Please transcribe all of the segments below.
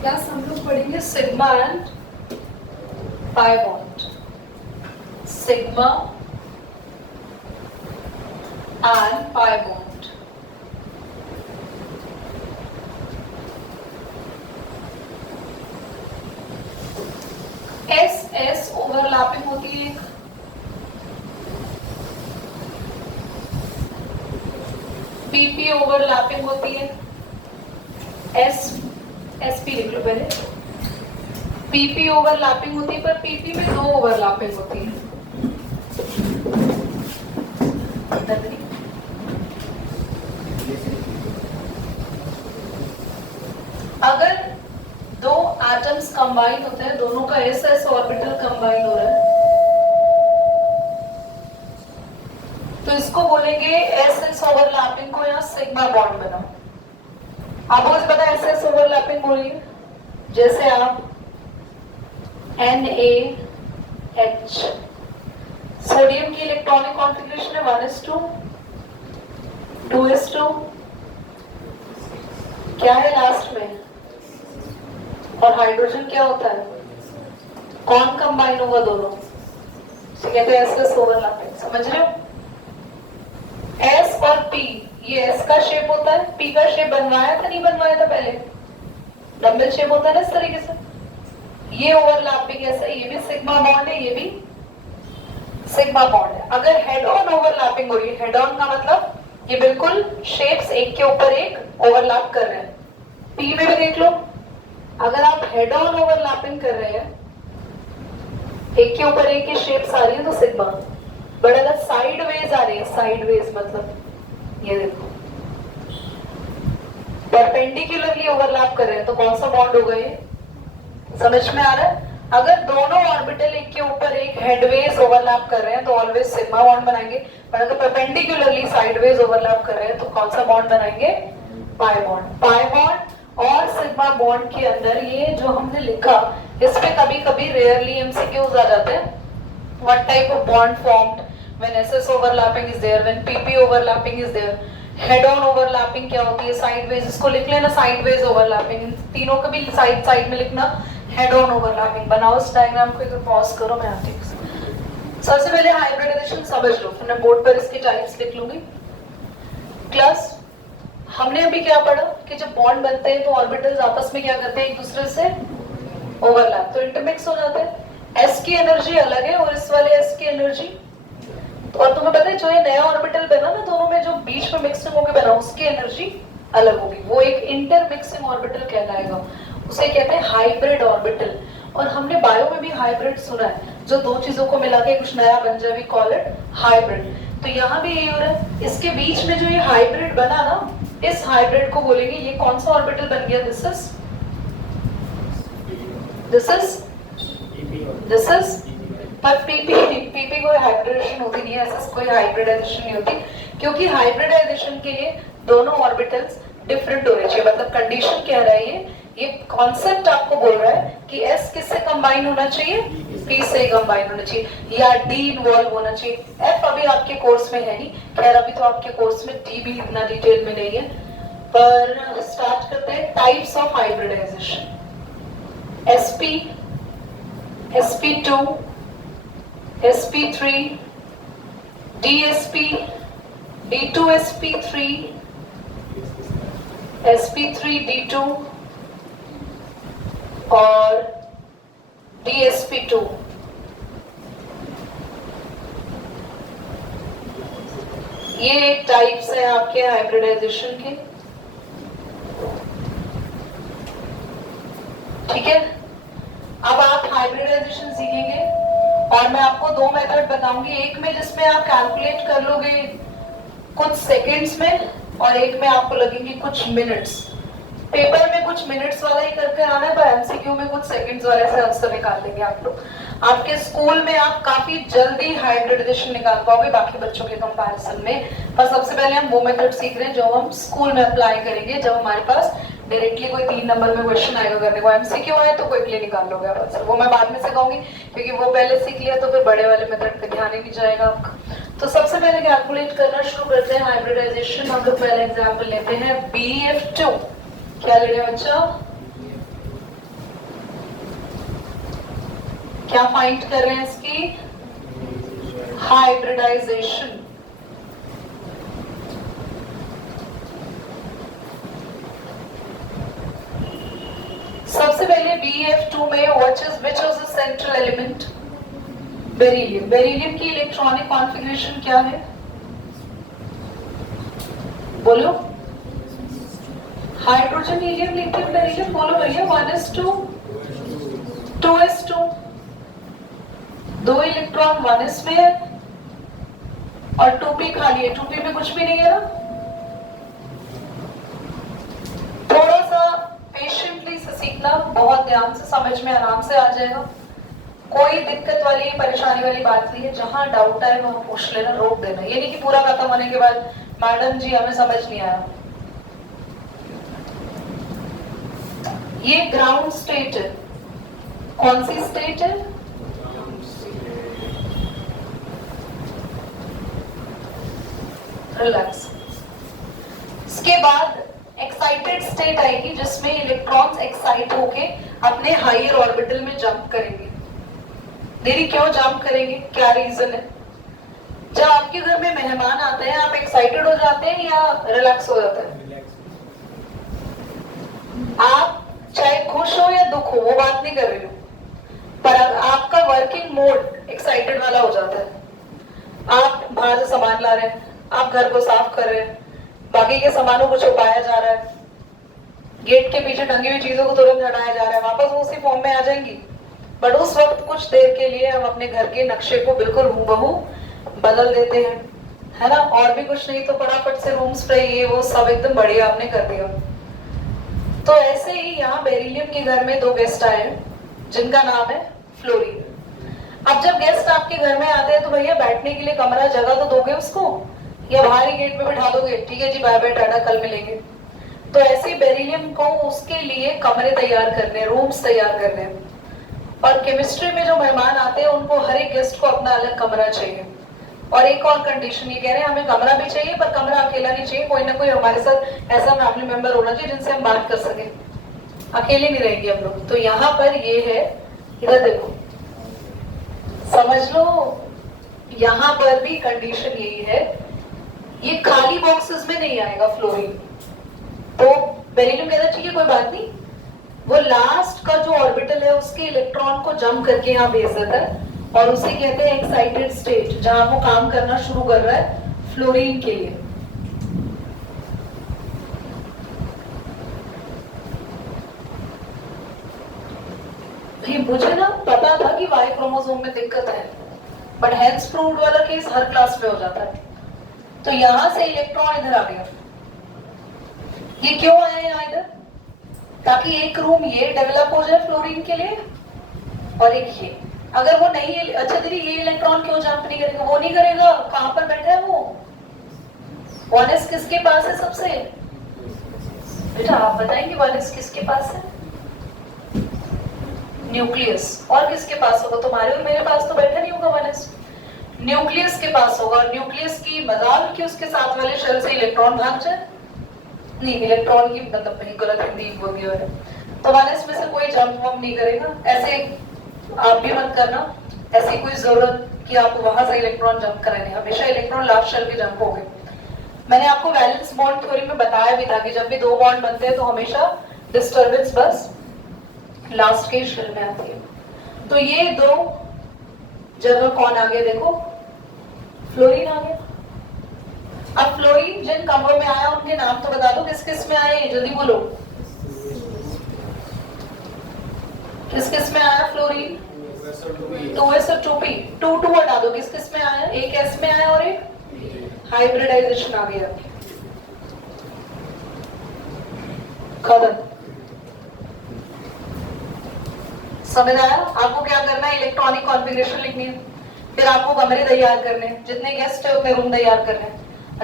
Class हम लोग पढ़ेंगे sigma and pi bond. Sigma and pi bond. S S overlapping होती है एक, पीपी ओवरलैपिंग होती है, एस एस पी लिख लो पहले। पीपी ओवरलैपिंग होती है, पर पीपी में दो ओवरलैपिंग होती है। अगर दो एटम्स कंबाइन होते हैं, दोनों का एस एस ऑर्बिटल कंबाइन हो रहा है, तो इसको बोलेंगे एस एस ओवरलैपिंग को या सिग्मा बॉन्ड बना। आपको मुझे पता है एस एस ओवरलैपिंग बोलिए, जैसे आप NaH, सोडियम की इलेक्ट्रॉनिक कॉन्फ़िगरेशन है 1s2 2s2, क्या है लास्ट में, और हाइड्रोजन क्या होता है, कौन कंबाइन होगा दोनों, तो कहते हैं एस एस ओवरलैपिंग। समझ रहे हो? एस और पी, ये एस का शेप होता है, पी का शेप बनवाया था नहीं बनवाया था पहले, डबल शेप होता है ना इस तरीके से, ये ओवरलैपिंग ऐसा, ये भी सिग्मा बॉन्ड है, ये भी सिग्मा बॉन्ड है। अगर हेड ऑन ओवरलैपिंग हो रही है, हेड ऑन का मतलब ये बिल्कुल शेप्स एक के ऊपर एक ओवरलैप कर रहे हैं। पी में भी देख लो, अगर आप हेड ऑन ओवरलैपिंग कर रहे हैं, एक के ऊपर एक की शेप्स आ रही है तो सिग्मा, बट अगर साइडवेज आ रही है, साइडवेज मतलब ये देखो परपेंडिकुलरली ओवरलैप कर रहे हैं, तो कौन सा बॉन्ड होगा ये, समझ में आ रहा है? अगर दोनों ऑर्बिटल एक के ऊपर एक हेडवेज ओवरलैप कर रहे हैं तो ऑलवेज सिग्मा बॉन्ड बनाएंगे, पर अगर परपेंडिकुलरली साइडवेज ओवरलैप कर रहे हैं तो कौन सा बॉन्ड बनाएंगे, पाई बॉन्ड। पाई बॉन्ड और सिग्मा बॉन्ड के अंदर ये जो हमने लिखा, इस पे कभी कभी रेयरली एमसीक्यूज आ जाते हैं। What type of bond formed when SS overlapping is there, when PP overlapping is there, head on overlapping क्या होती है, साइडवेज, इसको लिख लेना साइडवेज ओवरलैपिंग, तीनों का भी साइड साइड में लिखना हेड ऑन ओवरलैपिंग। बनाओ इस डायग्राम को, इधर पॉज करो, मैं आती हूं। सबसे पहले हाइब्रिडाइजेशन समझ लो, फिर मैं बोर्ड पर इसके टाइप्स लिख लूंगी। क्लास हमने अभी क्या पढ़ा कि जब बॉन्ड बनते हैं तो ऑर्बिटल्स आपस में क्या करते हैं, एक दूसरे से ओवरलैप, तो इंटरमिक्स हो जाते हैं। एस की एनर्जी अलग है और इस वाले एस की एनर्जी, और तुम्हें पता है जो ये नया ऑर्बिटल बना ना, दोनों में जो बीच में मिक्सिंग होकर बना, उसकी एनर्जी अलग होगी, वो एक इंटरमिक्सिंग ऑर्बिटल कहलाएगा, उसे कहते हैं हाइब्रिड ऑर्बिटल। और हमने बायो में भी हाइब्रिड सुना है, जो दो चीजों को मिला के कुछ नया बन जाए, वी कॉल इट हाइब्रिड। तो यहाँ भी यही हो रहा है, इसके बीच में जो ये हाइब्रिड बना ना, इस हाइब्रिड को बोलेंगे, ये कौन सा ऑर्बिटल बन गया, दिस इज पर पीपी कोई हाइब्रिडाइजेशन होती नहीं है, ऐसा कोई हाइब्रिडाइजेशन नहीं होती, क्योंकि हाइब्रिडाइजेशन के लिए दोनों ऑर्बिटल्स डिफरेंट होने चाहिए। मतलब कंडीशन कह रहा है ये कॉन्सेप्ट आपको बोल रहा है कि एस किससे कंबाइन होना चाहिए, पी से कंबाइन होना चाहिए, या डी इन्वॉल्व होना चाहिए। एफ अभी आपके कोर्स में है नहीं, खैर अभी तो आपके कोर्स में डी भी इतना डिटेल में नहीं है, पर स्टार्ट करते हैं types of hybridisation. sp, sp2, sp3, dsp, d2sp3, sp3d2 और dsp2। ये एक टाइप्स है आपके हाइब्रिडाइजेशन के, ठीक है। अब आप हाइब्रिडाइजेशन सीखेंगे और मैं आपको दो मेथड बताऊंगी, एक में जिसमें आप कैलकुलेट कर लोगे कुछ सेकंड्स में, और एक में आपको लगेंगे कुछ मिनट्स। पेपर में कुछ मिनट्स वाला ही करके आना है, पर एमसीक्यू में कुछ सेकंड्स वाले से आंसर निकाल लेंगे आप लोग। आपके स्कूल में आप काफी जल्दी हाइब्रिडाइजेशन निकाल पाओगे बाकी बच्चों के कंपैरिजन में, पर सबसे पहले हम वो मेथड सीख रहे हैं जो हम स्कूल में अप्लाई करेंगे, जब हमारे पास डायरेक्टली कोई 3 नंबर में क्वेश्चन आएगा करने को, एमसीक्यू आए तो क्विकली निकाल लोगे आप आंसर, वो मैं बाद में सिखाऊंगी, क्योंकि वो पहले सीख लिया तो फिर बड़े वाले मेथड पे ध्यान ही नहीं जाएगा आपका। तो सबसे पहले कैलकुलेट करना शुरू करते हैं हाइब्रिडाइजेशन। हम लोग पहले एग्जाम्पल लेते हैं BF2। क्या ले रहे हैं बच्चा, क्या फाइंड कर रहे हैं इसकी? हाइब्रिडाइजेशन। सबसे पहले BF2 में which was the central element? Beryllium. Beryllium की इलेक्ट्रॉनिक कॉन्फ़िगरेशन क्या है? बोलो। Hydrogen, helium, lithium, beryllium. बोलो भैया। 1s2 2s2। 2 इलेक्ट्रॉन 1s में है और 2p खाली है। 2p में कुछ भी नहीं है ना। थोड़ा सा पेशेंटली से सीखना, बहुत ध्यान से, समझ में आराम से आ जाएगा। कोई दिक्कत वाली परेशानी वाली बात नहीं है। जहां डाउट आए वहां पूछ लेना, रोक देना। ये नहीं कि पूरा खत्म होने के बाद मैडम जी हमें समझ नहीं आया। ये ग्राउंड स्टेट है। कौन सी स्टेट है? रिलैक्स। इसके बाद एक्साइटेड स्टेट आएगी जिसमें इलेक्ट्रॉन्स एक्साइट होके अपने हायर ऑर्बिटल में जंप करेंगे। दीदी क्यों जंप करेंगे? क्या रीजन है? जब आपके घर में मेहमान आते हैं आप एक्साइटेड हो जाते हैं या रिलैक्स हो जाते हैं? आप चाहे खुश हो या दुख हो, वो बात नहीं कर रही हूँ, पर आपका वर्किंग मोड एक्साइटेड वाला हो जाता है। आप बाहर से सामान ला रहे हैं, आप घर को साफ कर रहे हैं, बाकी के सामानों को छुपाया जा रहा है, गेट के पीछे टंगी हुई चीजों को तुरंत हटाया जा रहा है, वापस वो उसी फॉर्म में आ जाएंगी। बट उस वक्त कुछ देर के लिए हम अपने घर के नक्शे को बिल्कुल हूबहू बदल देते हैं, है ना। और भी कुछ नहीं तो फटाफट से रूम स्प्रे ये वो सब एकदम बढ़िया आपने कर दिया। तो ऐसे ही यहाँ बेरिलियम के घर में 2 गेस्ट आए हैं जिनका नाम है फ्लोरीन। अब जब गेस्ट आपके घर में आते हैं तो भैया बैठने के लिए कमरा जगह तो दोगे उसको, या बाहरी गेट में बिठा दोगे? ठीक है जी, बाय बाय टाटा, कल मिलेंगे। तो ऐसे बेरिलियम को उसके लिए कमरे तैयार करने, रूम्स तैयार करने। और केमिस्ट्री में जो मेहमान आते हैं उनको हर एक गेस्ट को अपना अलग कमरा चाहिए। और एक और कंडीशन ये कह रहे हैं हमें कमरा भी चाहिए, पर कमरा अकेला नहीं चाहिए, कोई ना कोई हमारे साथ ऐसा फैमिली मेंबर होना चाहिए जिनसे हम बात कर सके। अकेले नहीं रहेंगे हम लोग। तो यहाँ पर ये है, इधर देखो, समझ लो, यहाँ पर भी कंडीशन यही है। ये खाली बॉक्सेस में नहीं आएगा फ्लोरीन। तो बेरिलियम कहता है ठीक है कोई बात नहीं, वो लास्ट का जो ऑर्बिटल है उसके इलेक्ट्रॉन को जंप करके यहाँ भेज देता है और उसे कहते हैं एक्साइटेड स्टेट, जहां वो काम करना शुरू कर रहा है फ्लोरीन के लिए। मुझे ना पता था कि वाई क्रोमोसोम में दिक्कत है, बट हेंस प्रूव्ड वाला केस हर क्लास में हो जाता है। तो यहां से इलेक्ट्रॉन इधर आ गया। ये क्यों आया यहाँ इधर? ताकि एक रूम ये डेवलप हो जाए फ्लोरीन के लिए और एक ये। अगर वो नहीं, अच्छा दीदी ये इलेक्ट्रॉन क्यों जंप नहीं करेगा? वो नहीं करेगा, कहां पर बैठा है वो? 1s किसके पास है सबसे? बेटा आप बताएंगे 1s किसके पास है? न्यूक्लियस। और किसके पास होगा? तुम्हारे और मेरे पास तो बैठा नहीं होगा 1s, न्यूक्लियस के पास होगा। और न्यूक्लियस की मजाल कि उसके साथ वाले शेल से इलेक्ट्रॉन भाग जाए। नहीं, इलेक्ट्रॉन की मतलब नहीं, गलत हिंदी होगी। और तो 1s में से कोई जंप वंप नहीं करेगा। ऐसे आप भी मत करना, ऐसी कोई जरूरत कि आपको वहां से इलेक्ट्रॉन जंप कराने। हमेशा इलेक्ट्रॉन लास्ट शेल के जंप होंगे। मैंने आपको वैलेंस बॉन्ड थ्योरी में बताया भी था कि जब भी 2 बॉन्ड बनते हैं तो हमेशा डिस्टर्बेंस बस लास्ट के शेल में आती है। तो ये 2 जगह कौन आ गया? देखो फ्लोरीन आ गया। अब फ्लोरीन जिन कमरों में आया उनके नाम तो बता दो, किस किस में आए? जल्दी बोलो, किस किस में आया फ्लोरीन? 2s और 2p। 2 हटा दो, किस किस में आया? एक s में आया और एक हाइब्रिडाइजेशन आ गया। खत्म। समझ आया? आपको क्या करना है? इलेक्ट्रॉनिक कॉन्फ़िगरेशन लिखनी है, फिर आपको कमरे तैयार करने, जितने गेस्ट है उतने रूम तैयार करने।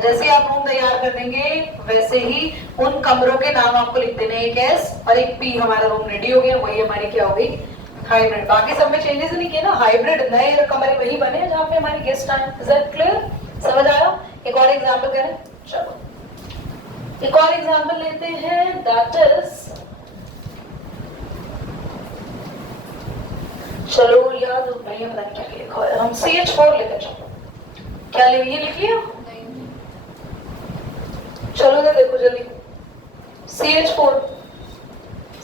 जैसे आप रूम तैयार कर देंगे वैसे ही उन कमरों के नाम आपको लिख देने, एक S और एक P। हमारा रूम रेडी हो गया, वही हमारी क्या हो गई? हाइब्रिड। बाकी सब में चेंजेस नहीं किए ना, हाइब्रिड नए कमरे वही बने जहाँ पे हमारे गेस्ट आए। Is that clear? समझ आया? एक और एग्जांपल करें, चलो एक और एग्जांपल लेते हैं, दैट इज चलो याद नहीं पता नहीं क्या लिखा है, हम CH4 लेते चलो। क्या ये लिख लिया? चलो इधर देखो जल्दी, CH4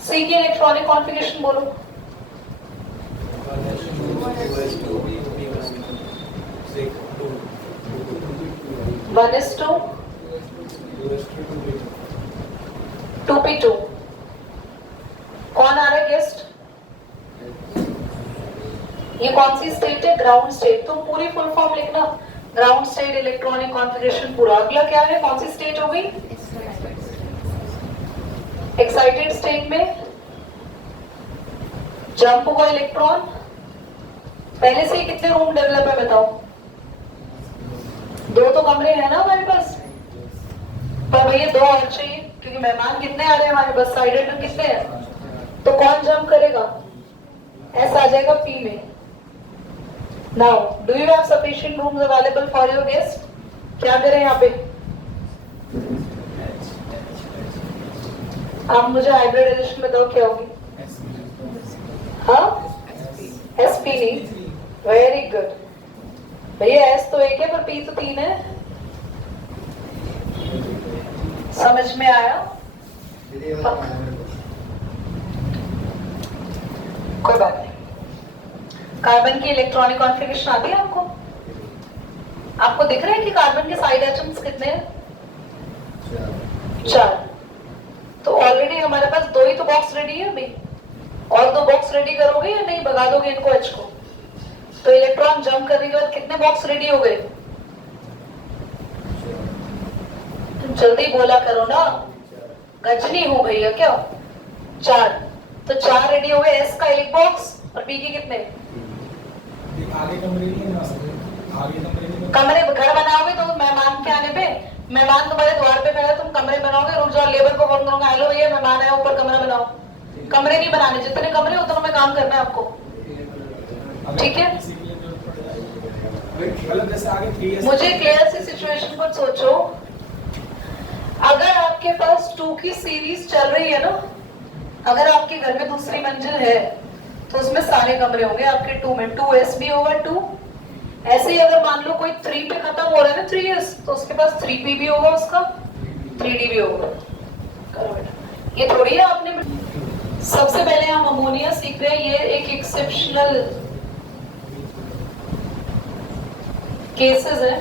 C की इलेक्ट्रॉनिक कॉन्फ़िगरेशन बोलो। 1:2 2p2। कौन आ रहा है गेस्ट? ये कौन सी स्टेट है? Ground state. तुम पूरी फुल फॉर्म लिखना, ग्राउंड स्टेट इलेक्ट्रॉनिक कॉन्फ़िगरेशन पूरा। अगला क्या है? कौन सी स्टेट हो गई? एक्साइटेड स्टेट में जंप हुआ इलेक्ट्रॉन। पहले से ही कितने रूम डेवलप है बताओ? 2 तो कमरे हैं ना हमारे पास, पर भैया 2 और चाहिए क्योंकि मेहमान कितने आ रहे हैं हमारे पास, साइडेड में कितने हैं, तो कौन जंप करेगा? एस आ जाएगा पी में। Now do you have sufficient rooms available for your guest? क्या करें यहाँ पे? आप मुझे हाइब्रिडाइजेशन बताओ क्या होगी? हाँ, एसपी नहीं, वेरी गुड भैया। एस तो 1 है पर पी तो 3 है। समझ में आया? कोई बात नहीं। कार्बन की इलेक्ट्रॉनिक कॉन्फ़िगरेशन आती है आपको? आपको दिख रहा है कि कार्बन के साइड एटम्स कितने हैं? 4। तो ऑलरेडी हमारे पास 2 ही तो बॉक्स रेडी है अभी, और 2 बॉक्स रेडी करोगे या नहीं? भगा दोगे इनको H को? तो इलेक्ट्रॉन जंप करने के बाद कितने बॉक्स रेडी हो गए? तुम जल्दी बोला करो ना, गजनी हो भैया क्या? 4। तो 4 रेडी हो गए। एस का 1 बॉक्स और पी के कितने? आगे कमरे नहीं बना सकते, आगे कमरे घर बनाओगे तो मेहमान के आने पे, मेहमान तुम्हारे द्वार पे खड़ा, तुम कमरे बनाओगे, रुक जाओ लेबर को फोन करूंगा, हेलो भैया मेहमान है ऊपर कमरा बनाओ। कमरे नहीं बनाने, जितने कमरे उतना में काम करना है आपको, ठीक है? मुझे क्लियर सी सिचुएशन पर सोचो, अगर आपके पास 2 की सीरीज चल रही है ना, अगर आपके घर में दूसरी मंजिल है तो उसमें सारे कमरे होंगे आपके 2 में, 2s भी होगा 2। ऐसे ही अगर मान लो कोई 3 पे खत्म हो रहा है ना 3s, तो उसके पास 3p भी होगा, उसका 3d भी होगा। करो बेटा, ये थोड़ी है आपने। सबसे पहले हम अमोनिया सीख रहे हैं, ये एक एक्सेप्शनल केसेस है।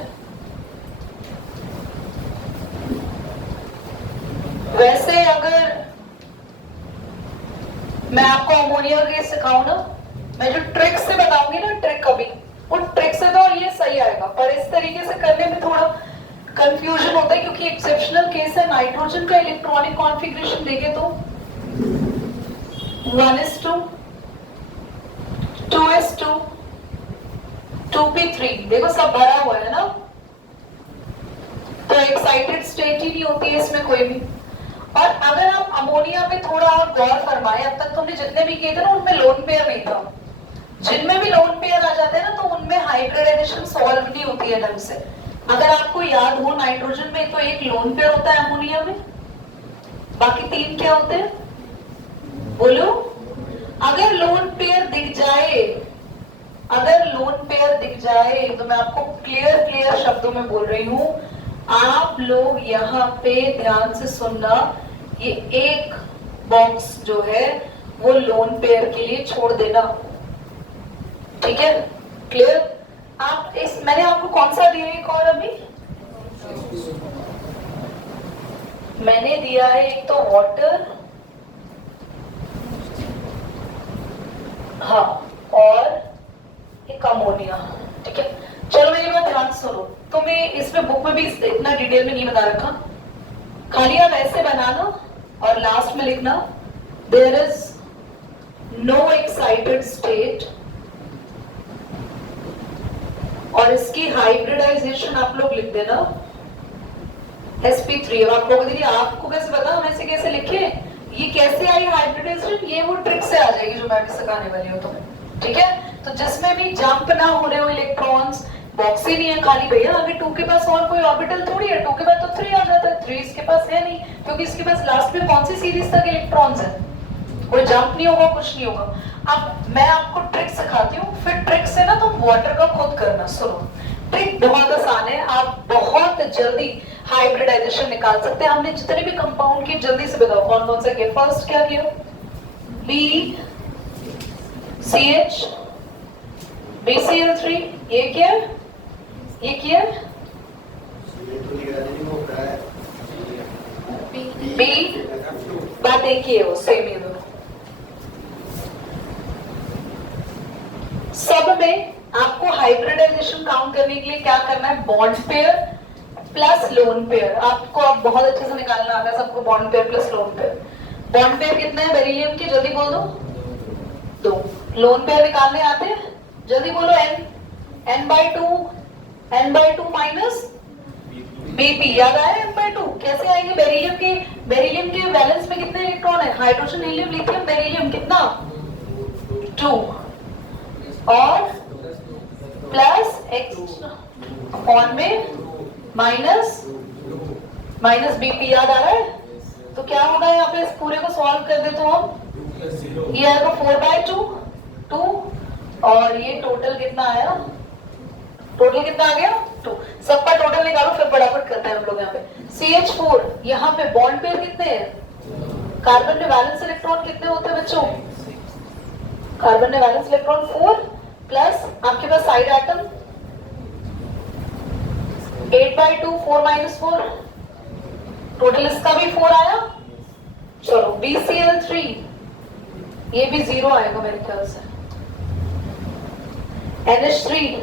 वैसे अगर मैं आपको अमोनिया केस सिखाऊं ना, मैं जो ट्रिक से बताऊंगी ना, ट्रिक कभी उन ट्रिक से तो ये सही आएगा, पर इस तरीके से करने में थोड़ा कंफ्यूजन होता है क्योंकि एक्सेप्शनल केस है। नाइट्रोजन का इलेक्ट्रॉनिक कॉन्फ़िगरेशन देखें तो 1:2 2s2 2p3, देखो सब भरा हुआ है ना, तो एक्साइटेड स्टेट ही नहीं होती है इसमें कोई भी। और अगर आप अमोनिया पे थोड़ा और गौर फरमाए, अब तक तुमने जितने भी किए थे ना उनमें लोन पेयर नहीं था, जिनमें भी लोन पेयर आ जाते हैं ना तो उनमें हाइब्रिडाइजेशन सॉल्व नहीं होती है ढंग से। अगर आपको याद हो, नाइट्रोजन में तो 1 लोन पेयर होता है अमोनिया में, बाकी 3 क्या होते हैं बोलो? अगर लोन पेयर दिख जाए, अगर लोन पेयर दिख जाए तो मैं आपको क्लियर शब्दों में बोल रही हूं, आप लोग यहाँ पे ध्यान से सुनना, ये 1 बॉक्स जो है वो लोन पेयर के लिए छोड़ देना, ठीक है? क्लियर? आप इस मैंने आपको कौन सा दिया एक और अभी? मैंने दिया है एक तो वाटर, हाँ, और एक अमोनिया, ठीक है? चलो मेरी बात ध्यान सुनो, तुम्हें इसमें बुक में भी इतना डिटेल में नहीं बता रखा, खाली आप ऐसे बनाना और लास्ट में लिखना there is no excited state, और इसकी हाइब्रिडाइजेशन आप लोग लिख देना sp3। अब आप लोग दीदी आपको कैसे पता हम ऐसे कैसे लिखे, ये कैसे आई हाइब्रिडाइजेशन, ये वो ट्रिक से आ जाएगी जो मैं भी सिखाने वाली हूँ तुम्हें, ठीक है? तो जिसमें भी जंप ना हो रहे हो इलेक्ट्रॉन्स, बॉक्स ही नहीं है खाली, भैया आगे 2 के पास और कोई ऑर्बिटल थोड़ी है, 2 के बाद तो 3 आ जाता है, 3 इसके पास है नहीं क्योंकि इसके पास लास्ट में कौन सी सीरीज तक इलेक्ट्रॉन्स है, कोई जंप नहीं होगा, कुछ नहीं होगा। अब मैं आपको ट्रिक सिखाती हूँ, फिर ट्रिक से ना तुम वाटर का खुद करना। सुनो, ट्रिक बहुत आसान है, आप बहुत जल्दी हाइब्रिडाइजेशन निकाल सकते हैं। हमने जितने भी कंपाउंड किए जल्दी से बताओ कौन कौन से किए। फर्स्ट क्या किया? बी सी एच BCl3, ये किया, ये किया, बी बात एक ही है, वो सेम ही दोनों। सब में आपको हाइब्रिडाइजेशन काउंट करने के लिए क्या करना है? Bond pair plus lone pair. आपको अब बहुत अच्छे से निकालना आता है सबको, bond pair plus lone pair. Bond pair कितने हैं बेरिलियम के? जल्दी बोल दो। 2। लोन पेयर निकालने आते हैं? जल्दी बोलो। n/2 माइनस BP, याद आया? n/2 कैसे आएंगे? बेरिलियम के वैलेंस में कितने इलेक्ट्रॉन है? हाइड्रोजन, हीलियम, लिथियम, बेरिलियम कितना? 2 और प्लस x अपॉन में माइनस BP, याद आ रहा है? तो क्या होगा यहाँ पे? इस पूरे को सॉल्व कर दे तो हम ये आएगा 4/2 और ये टोटल कितना आया? टोटल कितना आ गया? 2। सबका टोटल निकालो फिर फटाफट करते हैं हम लोग। यहाँ पे CH4, यहाँ पे बॉन्ड पेयर कितने हैं? कार्बन में वैलेंस इलेक्ट्रॉन कितने होते हैं बच्चों? कार्बन में वैलेंस इलेक्ट्रॉन 4 प्लस आपके पास साइड एटम 8/2, 4 - 4, टोटल इसका भी 4 आया। चलो BCl3, ये भी 0 आएगा मेरे ख्याल से। NH3,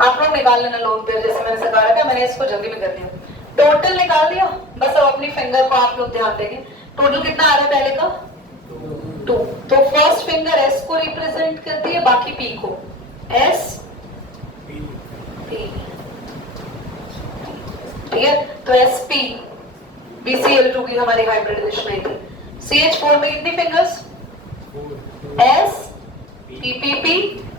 आप लोग निकाल लेना लोन पेयर, जैसे मैंने सिखाया था। मैंने इसको जल्दी में कर दिया। टोटल निकाल दिया, बस अब अपनी फिंगर को आप लोग ध्यान देंगे। टोटल कितना आ रहा है पहले का? 2। तो फर्स्ट फिंगर S को रिप्रेजेंट करती है, बाकी P को। S P, ठीक है? तो SP BCl2 की हमारी हाइब्रिडाइजेशन आई थी। CH4 में कितनी फिंगर्स? S PPP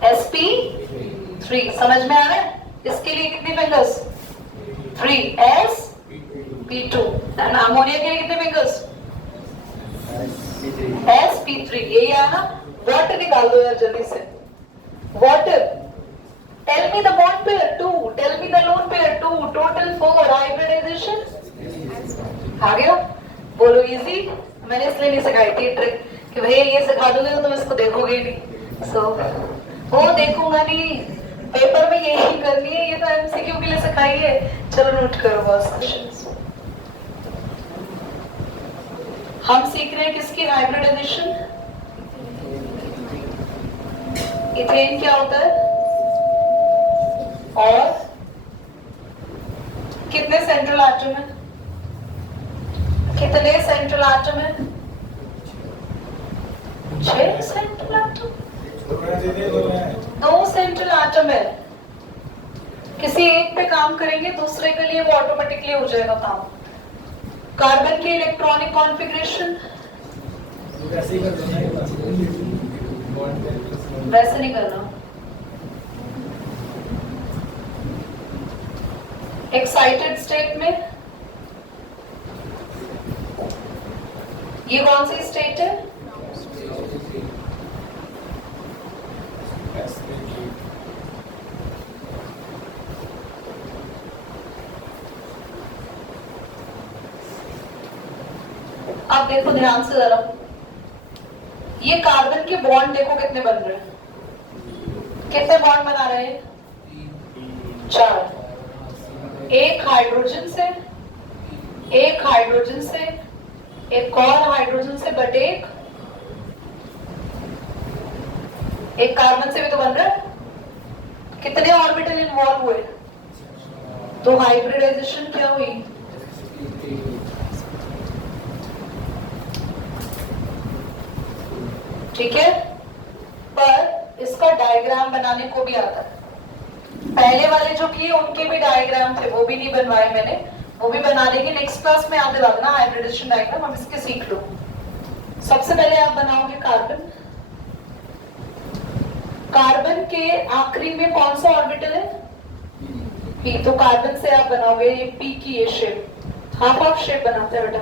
SP3, समझ में आ रहा है? इसके लिए कितनी फिंगर्स? 3 S P2। अमोनिया के लिए कितने फिंगर्स? S P3, यही आया ना? वाटर निकाल दो यार जल्दी से। Water, tell me the bond pair 2, tell me the lone pair 2, total 4, hybridization आ गया? बोलो इजी। मैंने इसलिए नहीं सिखाई थी ट्रिक कि भैया ये सिखा दोगे तो तुम इसको देखोगे नहीं। सो वो देखूंगा नहीं, पेपर में यही करनी है, ये तो MCQ के लिए सिखाई है। चलो नोट करो बस क्वेश्चंस। हम सीख रहे हैं किसकी हाइब्रिडाइजेशन? इथेन क्या होता है? और कितने सेंट्रल एटम है? कितने सेंट्रल एटम है? 6 सेंट्रल एटम। 2 सेंट्रल एटम है। किसी एक पे काम करेंगे, दूसरे के लिए वो ऑटोमेटिकली हो जाएगा काम। कार्बन की इलेक्ट्रॉनिक कॉन्फ़िगरेशन वैसे नहीं करना। एक्साइटेड स्टेट में ये कौन सी स्टेट है? अब देखो ध्यान से जरा, ये कार्बन के बॉन्ड देखो कितने बन रहे हैं। कितने बॉन्ड बना रहे हैं? 4। एक हाइड्रोजन से, एक हाइड्रोजन से, एक और हाइड्रोजन से, बट एक कार्बन से भी तो बन रहा है। कितने ऑर्बिटल इन्वॉल्व हुए? तो हाइब्रिडाइजेशन क्या हुई? ठीक है, पर इसका डायग्राम बनाने को भी आता है। पहले वाले जो किए उनके भी डायग्राम थे, वो भी नहीं बनवाए मैंने, वो भी बना लेंगे नेक्स्ट क्लास में। आगे लगना हाइब्रिडेशन डायग्राम, हम इसके सीख लो। सबसे पहले आप बनाओगे कार्बन। कार्बन के आखिरी में कौन सा ऑर्बिटल है? पी। तो कार्बन से आप बनाओगे ये पी की ये शेप, हाफ ऑफ शेप बनाते हैं बेटा।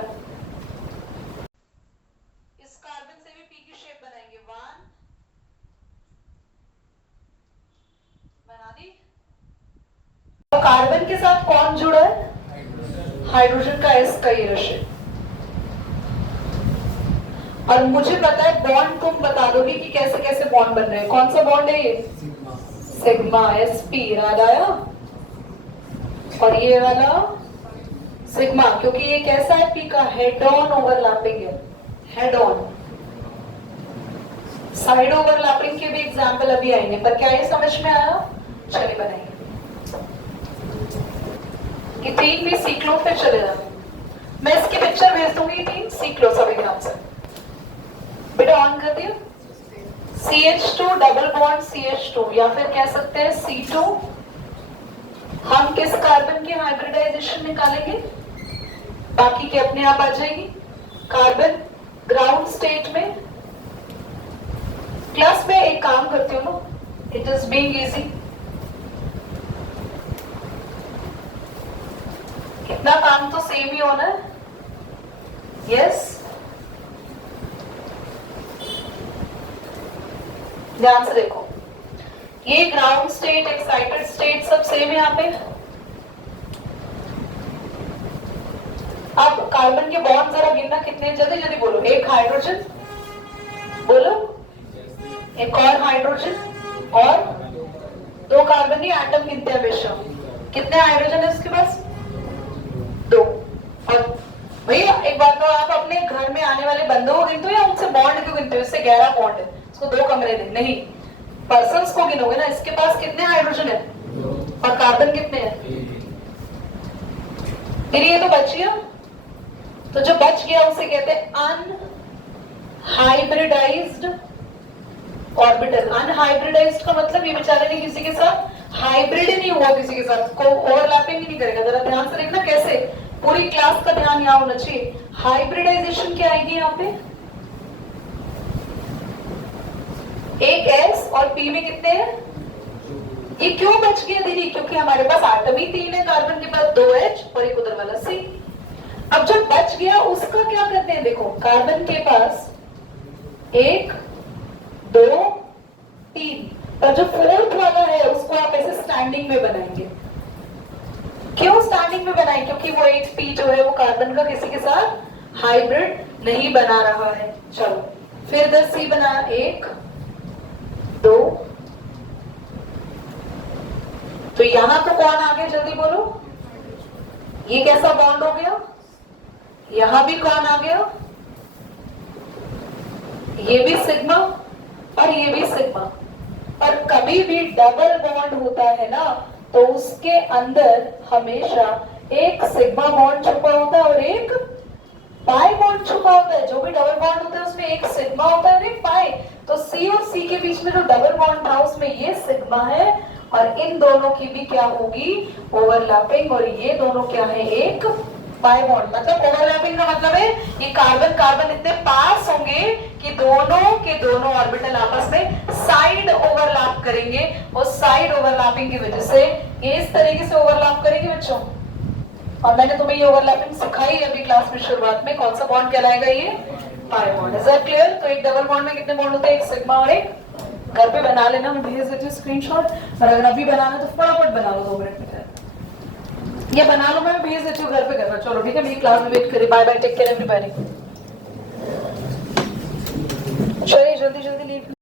साथ कौन जुड़ा है? हाइड्रोजन का एस का ये रश्मि। और मुझे पता है बॉन्ड तुम बता दोगे कि कैसे कैसे बॉन्ड बन रहे हैं। कौन सा बॉन्ड है ये? सिग्मा sp, याद आया? और ये वाला सिग्मा, क्योंकि ये कैसा है? p का हेड ऑन ओवरलैपिंग है, हेड ऑन। साइड ओवरलैपिंग के भी एग्जाम्पल अभी आएंगे, पर क्या ये समझ में आया? चलिए बनाएंगे। ये तीन भी सीख लो, फिर चले जाओ। मैं इसकी पिक्चर भेज दूंगी, तीन सीख लो सब एग्जाम से। बेटा ऑन कर दिया। CH2 डबल बॉन्ड CH2, या फिर कह सकते हैं C2। हम किस कार्बन की हाइब्रिडाइजेशन निकालेंगे? बाकी के अपने आप आ जाएगी। कार्बन ग्राउंड स्टेट में। क्लास में एक काम करती हूँ ना, इट इज बीइंग इजी। इतना काम तो सेम ही होना है। यस, ध्यान से देखो, ये ग्राउंड स्टेट, एक्साइटेड स्टेट सब सेम है यहाँ पे। अब कार्बन के बॉन्ड जरा गिनना कितने, जल्दी जल्दी बोलो। एक हाइड्रोजन, बोलो, एक और हाइड्रोजन, और दो कार्बन की एटम गिनते हैं हमेशा। कितने हाइड्रोजन है उसके पास? दो। और भैया एक बात तो, आप अपने घर में आने वाले बंदों को गिनते हो या उनसे बॉन्ड क्यों गिनते हो? इससे गहरा बॉन्ड है, उसको दो कमरे दे, नहीं, पर्सन्स को गिनोगे ना। इसके पास कितने हाइड्रोजन है और कार्बन कितने हैं? फिर ये तो बच गया। तो जो बच गया उसे कहते हैं अनहाइब्रिडाइज्ड ऑर्बिटल। अनहाइब्रिडाइज्ड का मतलब ये बेचारे ने किसी के साथ हाइब्रिड ही नहीं हुआ, किसी के साथ को ओवरलैपिंग ही नहीं करेगा। जरा ध्यान से देखना कैसे, पूरी क्लास का ध्यान यहाँ होना चाहिए। हाइब्रिडाइजेशन क्या आएगी यहाँ पे? एक S और P में कितने हैं? ये क्यों बच गया दीदी? क्योंकि हमारे पास आटम ही तीन है, कार्बन के पास दो H और एक उधर वाला C। अब जो बच गया उसका क्या करते हैं? देखो, कार्बन के पास एक, दो, तीन, और जो फोर्थ वाला है उसको आप ऐसे स्टैंडिंग में बनाएंगे। क्यों स्टैंडिंग में बनाएंगे? क्योंकि वो एक P जो है वो कार्बन का किसी के साथ हाइब्रिड नहीं बना रहा है। चलो फिर 10 C बना, एक, दो। तो यहां तो कौन आ गया? जल्दी बोलो। ये कैसा बॉन्ड हो गया? यहां भी कौन आ गया? ये भी सिग्मा और ये भी सिग्मा। पर कभी भी डबल बॉन्ड होता है ना, तो उसके अंदर हमेशा एक सिग्मा बॉन्ड छुपा होता है और एक पाई बॉन्ड छुपा होता है। जो भी डबल बॉन्ड होता है उसमें एक सिग्मा होता है और एक पाई। तो C और C के बीच में जो डबल बॉन्ड था उसमें ये सिग्मा है, और इन दोनों की भी क्या होगी? ओवरलैपिंग। और ये दोनों क्या है? एक पाई बॉन्ड। मतलब ओवरलैपिंग का मतलब है ये कार्बन कार्बन इतने पास होंगे कि दोनों के दोनों ऑर्बिटल आपस में साइड ओवरलैप करेंगे, और साइड ओवरलैपिंग की वजह से ये इस तरीके से ओवरलैप करेंगे बच्चों। और मैंने तुम्हें ये ओवरलैपिंग सिखाई अभी क्लास में शुरुआत में। कौन सा बॉन्ड कहलाएगा? ये pi bond. Is that clear? तो एक डबल बॉन्ड में कितने बॉन्ड होते हैं? एक सिग्मा और एक। घर पे बना लेना, मैं भेज देती हूँ स्क्रीनशॉट, और अगर अभी बनाना तो फटाफट बना लो 2 मिनट में। ये बना लो, मैं भेज देती हूँ, घर पे करना। चलो ठीक है, मेरी क्लास में वेट करिए। Bye bye, take care everybody. चलिए जल्दी जल्दी लीव।